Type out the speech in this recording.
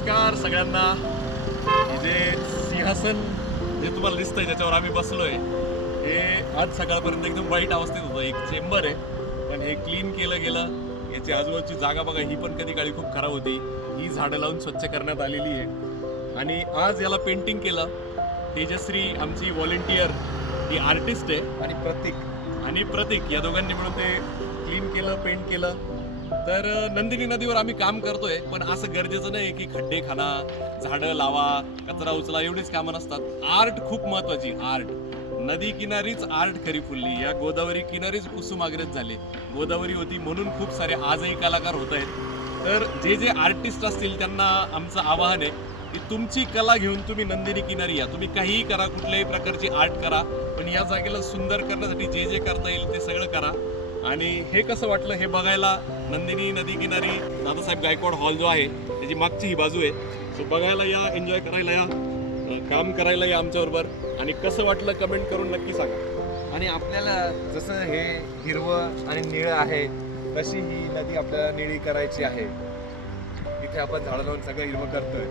नमस्कार सगळ्यांना. हे जे सिंहासन जे तुम्हाला दिसतंय त्याच्यावर आम्ही बसलोय हे आज सकाळपर्यंत एकदम वाईट अवस्थेत होतं. एक चेंबर आहे पण हे क्लीन केलं गेलं. याची आजूबाजूची जागा बघा, ही पण कधी काळी खूप खराब होती. ही झाडं लावून स्वच्छ करण्यात आलेली आहे आणि आज याला पेंटिंग केलं. तेजश्री आमची व्हॉलेंटियर ही आर्टिस्ट आहे आणि प्रतीक या दोघांनी मिळून ते क्लीन केलं, पेंट केलं. तर नंदिनी नदीवर आम्ही काम करतोय पण असं गरजेचं नाही की खड्डे खाना, झाडं लावा, कचरा उचला एवढीच कामं नसतात. आर्ट खूप महत्वाची. आर्ट नदी किनारीच आर्ट खरी फुलली. या गोदावरी किनारीच कुसुमाग्रज झाले. गोदावरी होती म्हणून खूप सारे आजही कलाकार होत आहेत. तर जे जे आर्टिस्ट असतील त्यांना आमचं आवाहन आहे की तुमची कला घेऊन तुम्ही नंदिनी किनारी या. तुम्ही काहीही करा, कुठल्याही प्रकारची आर्ट करा, पण या जागेला सुंदर करण्यासाठी जे जे करता येईल ते सगळं करा. आणि हे कसं वाटलं हे बघायला नंदिनी नदी किनारी दादासाहेब गायकवाड हॉल जो आहे त्याची मागची ही बाजू आहे. सो बघायला या, एन्जॉय करायला या, काम करायला या आमच्याबरोबर. आणि कसं वाटलं कमेंट करून नक्की सांगा. आणि आपल्याला जसं हे हिरवं आणि निळं आहे तशी ही नदी आपल्याला निळी करायची आहे. इथे आपण झाडं लावून सगळं हिरवं करतोय.